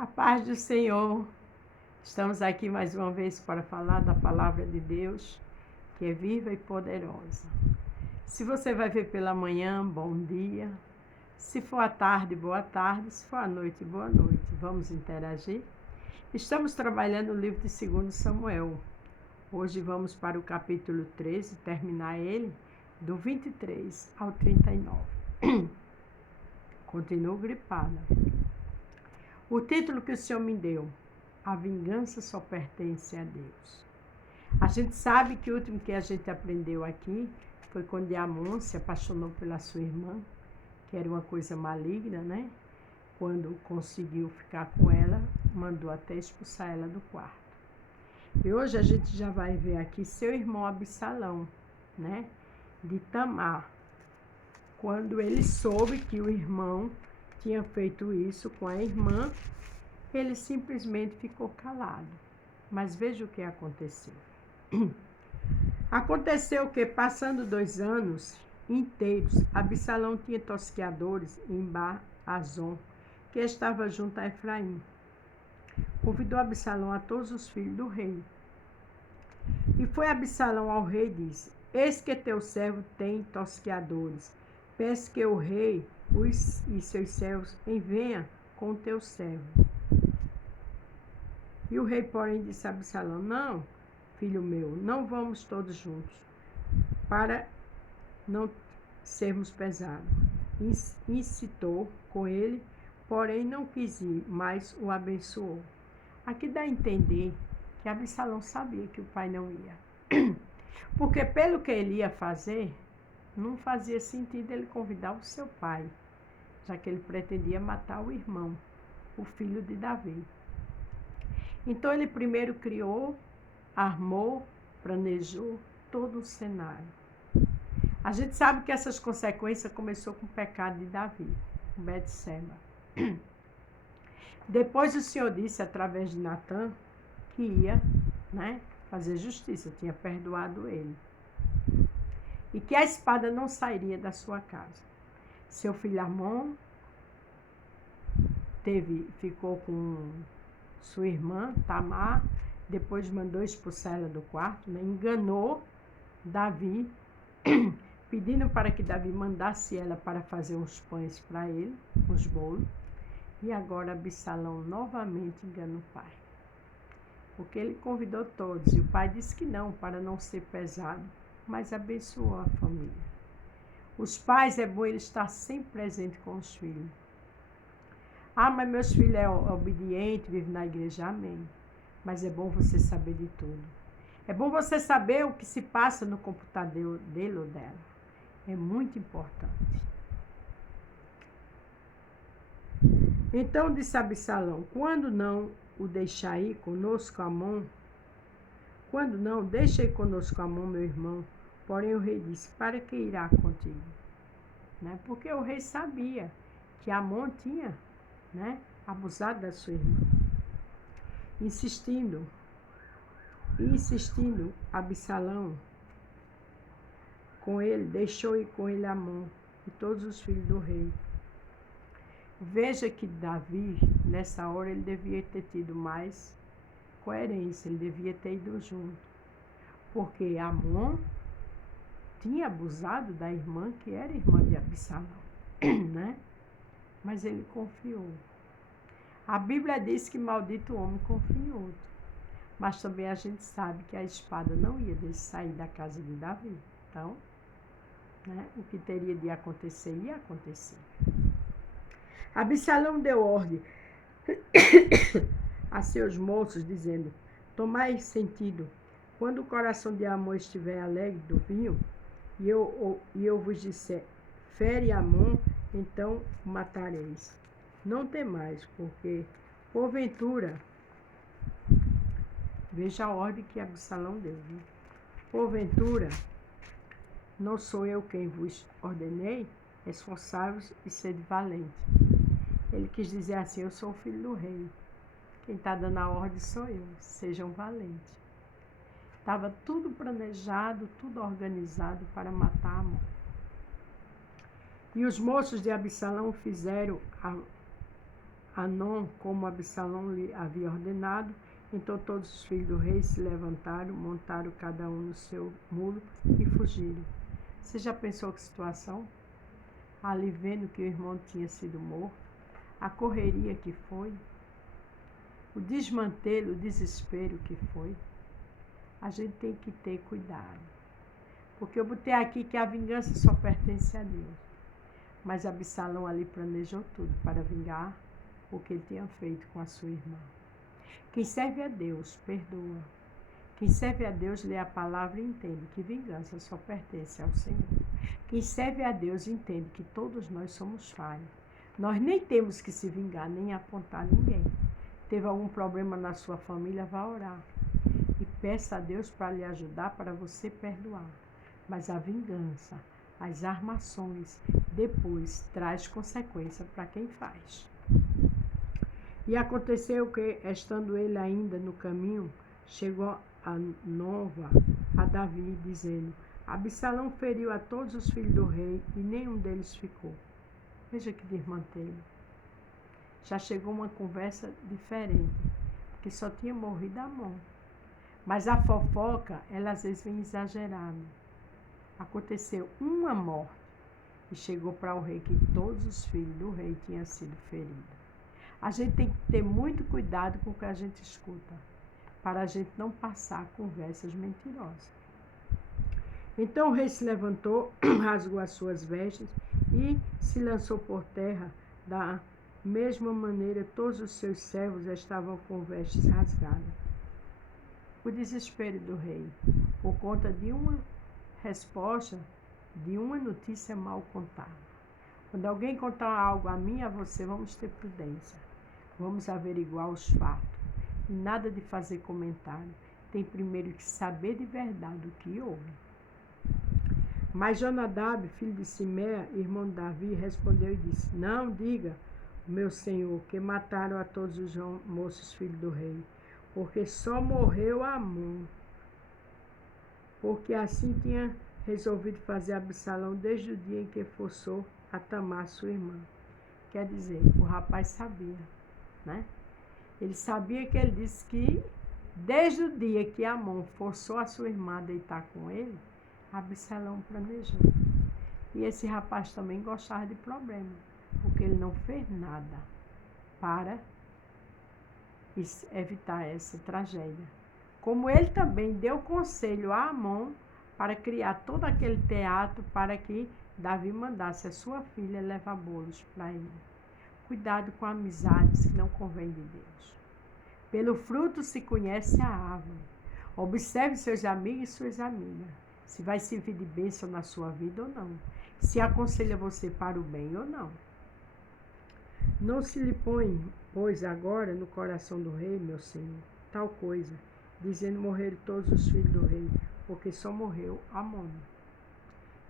A paz do Senhor. Estamos aqui mais uma vez para falar da palavra de Deus, que é viva e poderosa. Se você vai ver pela manhã, bom dia. Se for à tarde, boa tarde. Se for à noite, boa noite. Vamos interagir? Estamos trabalhando o livro de 2 Samuel. Hoje vamos para o capítulo 13, terminar ele do 23 ao 39. Continuo gripada. O título que o Senhor me deu: A vingança só pertence a Deus. A gente sabe que o último que a gente aprendeu aqui foi quando Amon se apaixonou pela sua irmã, que era uma coisa maligna, né? Quando conseguiu ficar com ela, mandou até expulsar ela do quarto. E hoje a gente já vai ver aqui seu irmão Absalão, né? De Tamar. Quando ele soube que o irmão tinha feito isso com a irmã, ele simplesmente ficou calado. Mas veja o que aconteceu. Aconteceu que, passando 2 anos inteiros, Absalão tinha tosqueadores em Baal-Azon, que estava junto a Efraim. Convidou Absalão a todos os filhos do rei. E foi Absalão ao rei e disse: Eis que teu servo tem tosqueadores. Peço que o rei e seus servos venham com o teu servo. E o rei, porém, disse a Absalão: Não, filho meu, não vamos todos juntos, para não sermos pesados. Incitou com ele, porém não quis ir, mas o abençoou. Aqui dá a entender que Absalão sabia que o pai não ia. Porque pelo que ele ia fazer, não fazia sentido ele convidar o seu pai, já que ele pretendia matar o irmão, o filho de Davi. Então ele primeiro criou, armou, planejou todo o cenário. A gente sabe que essas consequências começou com o pecado de Davi, com Betseba. Depois o Senhor disse através de Natã que ia, né, fazer justiça, tinha perdoado ele. E que a espada não sairia da sua casa. Seu filho Amon ficou com sua irmã, Tamar, depois mandou expulsar ela do quarto, né? Enganou Davi, pedindo para que Davi mandasse ela para fazer uns pães para ele, uns bolos. E agora Absalão novamente engana o pai. Porque ele convidou todos, e o pai disse que não, para não ser pesado, mas abençoou a família. Os pais, é bom ele estar sempre presente com os filhos. Ah, mas meus filhos é obediente, vive na igreja, amém. Mas é bom você saber de tudo. É bom você saber o que se passa no computador dele ou dela. É muito importante. Então disse Absalão: quando não o deixar ir conosco, Amon? Quando não, deixa ir conosco Amon, meu irmão. Porém o rei disse: para que irá contigo? Né? Porque o rei sabia que Amon tinha, né, abusado da sua irmã. Insistindo, Absalão com ele, deixou ir com ele Amon e todos os filhos do rei. Veja que Davi, nessa hora, ele devia ter tido mais coerência, ele devia ter ido junto. Porque Amon tinha abusado da irmã, que era irmã de Absalão, né? Mas ele confiou. A Bíblia diz que maldito o homem confia em outro. Mas também a gente sabe que a espada não ia sair da casa de Davi. Então, né, o que teria de acontecer, ia acontecer. Absalão deu ordem a seus moços, dizendo: tomai sentido, quando o coração de Amon estiver alegre do vinho, e eu vos disser: fere Amon, então o matareis. Não temais, porque, porventura, veja a ordem que Absalão deu, viu? Porventura, não sou eu quem vos ordenei? Esforçai-vos e sede valente. Ele quis dizer assim: eu sou o filho do rei. Quem está dando a ordem sou eu. Sejam valentes. Estava tudo planejado, tudo organizado para matar Amon. E os moços de Absalão fizeram Anom, como Absalão lhe havia ordenado. Então todos os filhos do rei se levantaram, montaram cada um no seu mulo e fugiram. Você já pensou que situação? Ali vendo que o irmão tinha sido morto, a correria que foi, o desmantelo, o desespero que foi. A gente tem que ter cuidado. Porque eu botei aqui que a vingança só pertence a Deus. Mas Absalão ali planejou tudo para vingar o que ele tinha feito com a sua irmã. Quem serve a Deus, perdoa. Quem serve a Deus, lê a palavra e entende que vingança só pertence ao Senhor. Quem serve a Deus entende que todos nós somos falhos. Nós nem temos que se vingar, nem apontar ninguém. Teve algum problema na sua família, vá orar. E peça a Deus para lhe ajudar, para você perdoar. Mas a vingança, as armações, depois traz consequência para quem faz. E aconteceu que, estando ele ainda no caminho, chegou a nova a Davi, dizendo: Absalão feriu a todos os filhos do rei e nenhum deles ficou. Veja que desmantelo. Já chegou uma conversa diferente, porque só tinha morrido Amon. Mas a fofoca, ela às vezes vem exagerada. Aconteceu uma morte e chegou para o rei que todos os filhos do rei tinham sido feridos. A gente tem que ter muito cuidado com o que a gente escuta, para a gente não passar conversas mentirosas. Então o rei se levantou, rasgou as suas vestes e se lançou por terra. Da mesma maneira, todos os seus servos estavam com vestes rasgadas. O desespero do rei, por conta de uma resposta, de uma notícia mal contada. Quando alguém contar algo a mim e a você, vamos ter prudência. Vamos averiguar os fatos. E nada de fazer comentário. Tem primeiro que saber de verdade o que houve. Mas Jonadab, filho de Simea, irmão de Davi, respondeu e disse: Não diga, meu senhor, que mataram a todos os moços filhos do rei, porque só morreu Amon. Porque assim tinha resolvido fazer Absalão desde o dia em que forçou a Tamar, sua irmã. Quer dizer, o rapaz sabia, né? Ele sabia que ele disse que desde o dia que Amon forçou a sua irmã a deitar com ele, Absalão planejou. E esse rapaz também gostava de problema, porque ele não fez nada para evitar essa tragédia. Como ele também deu conselho a Amon para criar todo aquele teatro para que Davi mandasse a sua filha levar bolos para ele. Cuidado com amizades que não convém de Deus. Pelo fruto se conhece a árvore. Observe seus amigos e suas amigas, se vai servir de bênção na sua vida ou não, se aconselha você para o bem ou não. Não se lhe põe, pois, agora no coração do rei, meu senhor, tal coisa, dizendo morreram todos os filhos do rei, porque só morreu Amon.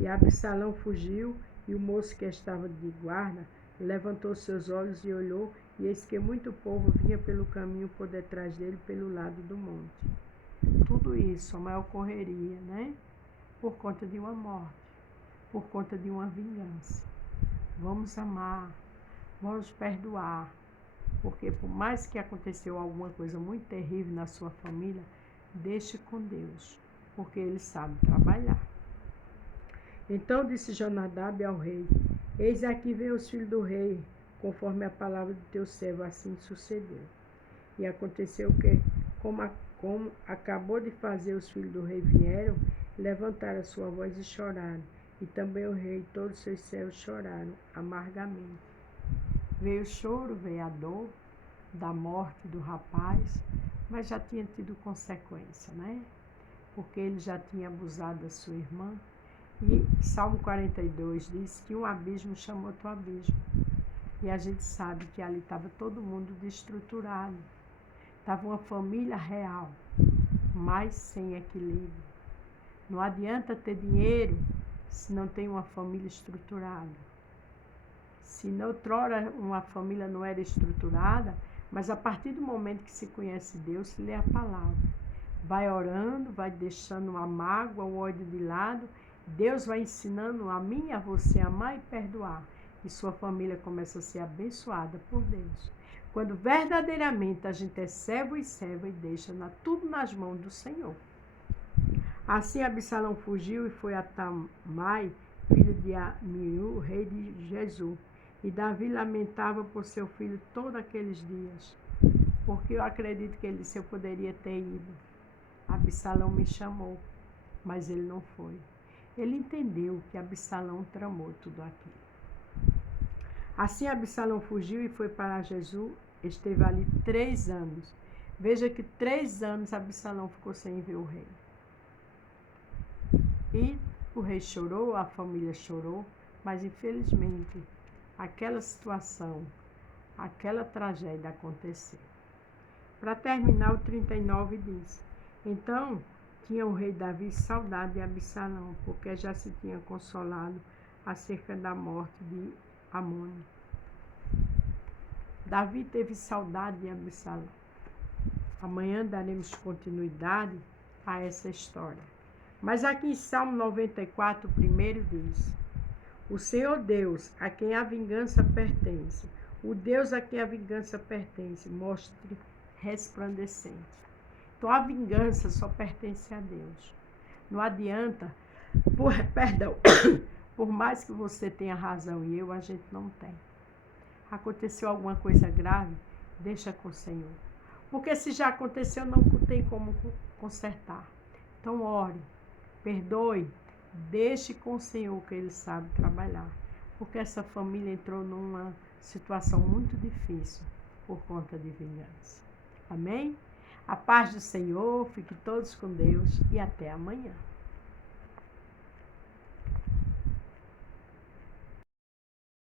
E Absalão fugiu, e o moço que estava de guarda levantou seus olhos e olhou, e eis que muito povo vinha pelo caminho por detrás dele, pelo lado do monte. Tudo isso, a maior correria, né? Por conta de uma morte, por conta de uma vingança. Vamos amar, vamos perdoar, porque por mais que aconteceu alguma coisa muito terrível na sua família, deixe com Deus, porque Ele sabe trabalhar. Então disse Jonadab ao rei: Eis aqui vem os filhos do rei, conforme a palavra do teu servo, assim sucedeu. E aconteceu que, como acabou de fazer, os filhos do rei vieram, levantaram a sua voz e choraram. E também o rei e todos os seus servos choraram amargamente. Veio o choro, veio a dor da morte do rapaz, mas já tinha tido consequência, né? Porque ele já tinha abusado da sua irmã. E Salmo 42 diz que um abismo chamou outro abismo. E a gente sabe que ali estava todo mundo destruturado. Estava uma família real, mas sem equilíbrio. Não adianta ter dinheiro se não tem uma família estruturada. Se outrora uma família não era estruturada, mas a partir do momento que se conhece Deus, se lê a palavra. Vai orando, vai deixando a mágoa, o ódio de lado. Deus vai ensinando a mim e a você a amar e perdoar. E sua família começa a ser abençoada por Deus. Quando verdadeiramente a gente é servo e serva e deixa tudo nas mãos do Senhor. Assim Absalão fugiu e foi a Tamai, filho de Amiú, rei de Jesus. E Davi lamentava por seu filho todos aqueles dias, porque eu acredito que ele disse: eu poderia ter ido. Absalão me chamou, mas ele não foi. Ele entendeu que Absalão tramou tudo aquilo. Assim Absalão fugiu e foi para Jesus, esteve ali 3 anos. Veja que 3 anos Absalão ficou sem ver o rei. E o rei chorou, a família chorou, mas infelizmente aquela situação, aquela tragédia aconteceu. Para terminar, o 39 diz: então tinha o rei Davi saudade de Absalão, porque já se tinha consolado acerca da morte de Amone. Davi teve saudade de Absalão. Amanhã daremos continuidade a essa história. Mas aqui em Salmo 94, primeiro diz: o Senhor Deus, a quem a vingança pertence, o Deus a quem a vingança pertence, mostre resplandecente. Então a vingança só pertence a Deus. Não adianta, por mais que você tenha razão e a gente não tem. Aconteceu alguma coisa grave, deixa com o Senhor. Porque se já aconteceu, não tem como consertar. Então ore, perdoe, deixe com o Senhor, que Ele sabe trabalhar. Porque essa família entrou numa situação muito difícil por conta de vingança. Amém? A paz do Senhor, fiquem todos com Deus e até amanhã.